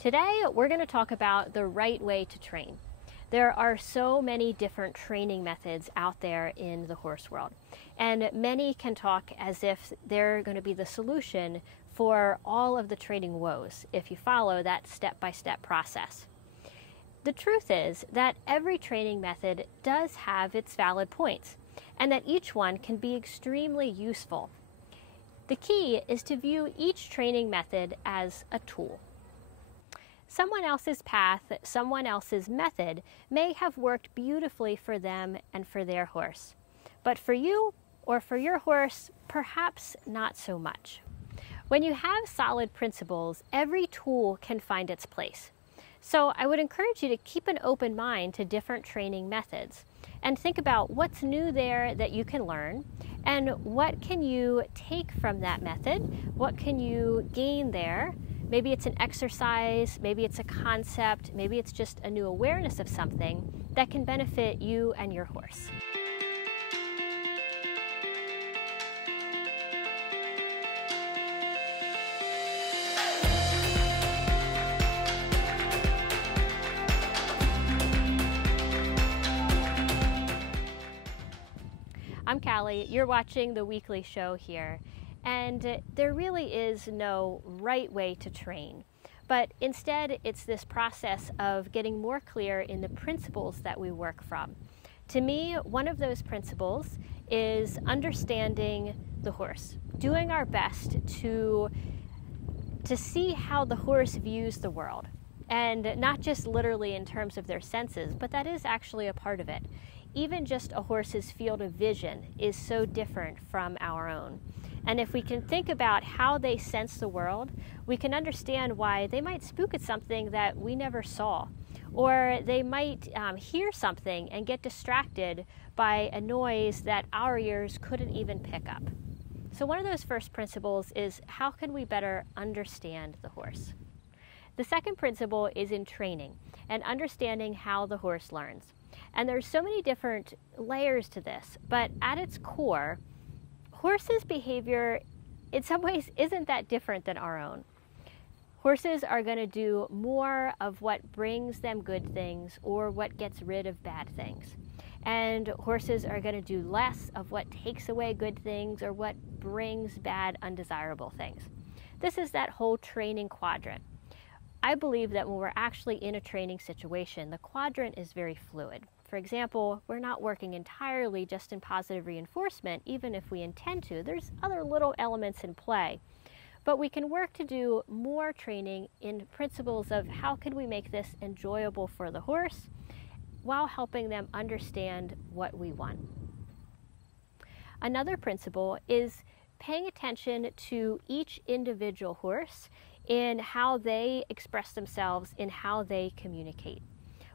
Today, we're going to talk about the right way to train. There are so many different training methods out there in the horse world, and many can talk as if they're going to be the solution for all of the training woes if you follow that step-by-step process. The truth is that every training method does have its valid points, and that each one can be extremely useful. The key is to view each training method as a tool. Someone else's path, someone else's method may have worked beautifully for them and for their horse. But for you or for your horse, perhaps not so much. When you have solid principles, every tool can find its place. So I would encourage you to keep an open mind to different training methods and think about what's new there that you can learn and what can you take from that method, what can you gain there. Maybe it's an exercise, maybe it's a concept, maybe it's just a new awareness of something that can benefit you and your horse. I'm Callie, you're watching the weekly show here, and there really is no right way to train, but instead it's this process of getting more clear in the principles that we work from. To me, one of those principles is understanding the horse, doing our best to see how the horse views the world, and not just literally in terms of their senses, but that is actually a part of it. Even just a horse's field of vision is so different from our own. And if we can think about how they sense the world, we can understand why they might spook at something that we never saw. Or they might hear something and get distracted by a noise that our ears couldn't even pick up. So one of those first principles is, how can we better understand the horse? The second principle is in training and understanding how the horse learns. And there's so many different layers to this, but at its core, horses' behavior in some ways isn't that different than our own. Horses are going to do more of what brings them good things or what gets rid of bad things. And horses are going to do less of what takes away good things or what brings bad, undesirable things. This is that whole training quadrant. I believe that when we're actually in a training situation, the quadrant is very fluid. For example, we're not working entirely just in positive reinforcement, even if we intend to. There's other little elements in play. But we can work to do more training in principles of how can we make this enjoyable for the horse while helping them understand what we want. Another principle is paying attention to each individual horse in how they express themselves, in how they communicate.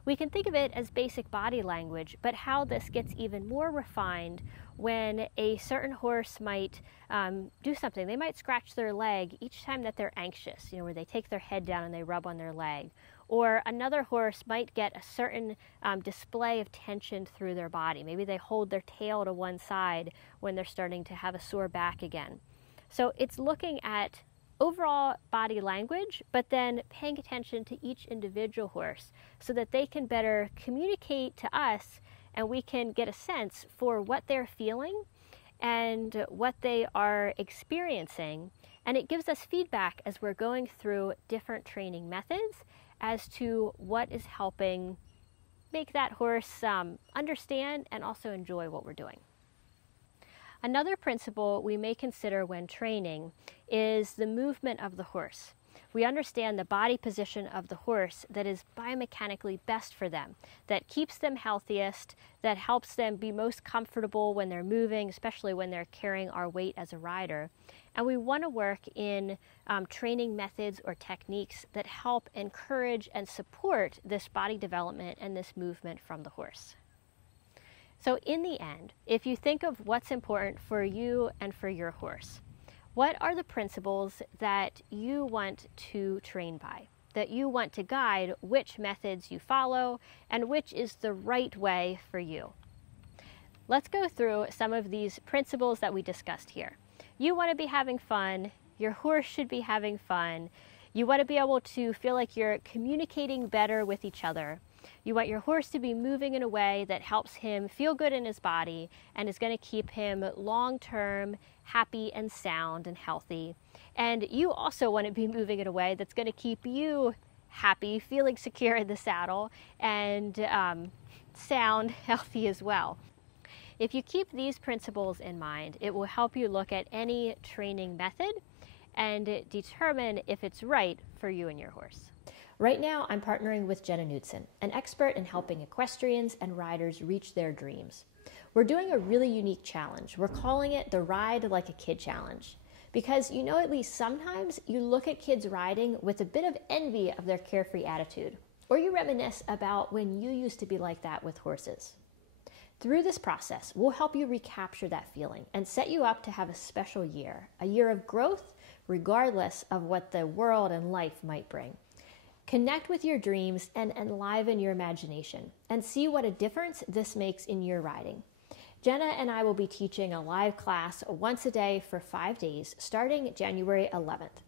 We can think of it as basic body language, but how this gets even more refined when a certain horse might do something. They might scratch their leg each time that they're anxious, where they take their head down and they rub on their leg. Or another horse might get a certain display of tension through their body. Maybe they hold their tail to one side when they're starting to have a sore back again. So it's looking at overall body language, but then paying attention to each individual horse so that they can better communicate to us and we can get a sense for what they're feeling and what they are experiencing. And it gives us feedback as we're going through different training methods as to what is helping make that horse understand and also enjoy what we're doing. Another principle we may consider when training is the movement of the horse. We understand the body position of the horse that is biomechanically best for them, that keeps them healthiest, that helps them be most comfortable when they're moving, especially when they're carrying our weight as a rider. And we want to work in training methods or techniques that help encourage and support this body development and this movement from the horse. So in the end, if you think of what's important for you and for your horse, what are the principles that you want to train by, that you want to guide which methods you follow and which is the right way for you? Let's go through some of these principles that we discussed here. You want to be having fun, your horse should be having fun, You want to be able to feel like you're communicating better with each other. You want your horse to be moving in a way that helps him feel good in his body and is going to keep him long-term happy and sound and healthy. And you also want to be moving in a way that's going to keep you happy, feeling secure in the saddle, and sound, healthy as well. If you keep these principles in mind, it will help you look at any training method and determine if it's right for you and your horse. Right now, I'm partnering with Jenna Knudsen, an expert in helping equestrians and riders reach their dreams. We're doing a really unique challenge. We're calling it the Ride Like a Kid Challenge. Because at least sometimes you look at kids riding with a bit of envy of their carefree attitude, or you reminisce about when you used to be like that with horses. Through this process, we'll help you recapture that feeling and set you up to have a special year, a year of growth, regardless of what the world and life might bring. Connect with your dreams and enliven your imagination, and see what a difference this makes in your riding. Jenna and I will be teaching a live class once a day for 5 days, starting January 11th.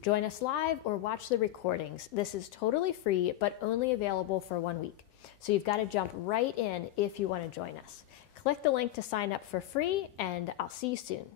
Join us live or watch the recordings. This is totally free, but only available for 1 week. So you've got to jump right in if you want to join us. Click the link to sign up for free, and I'll see you soon.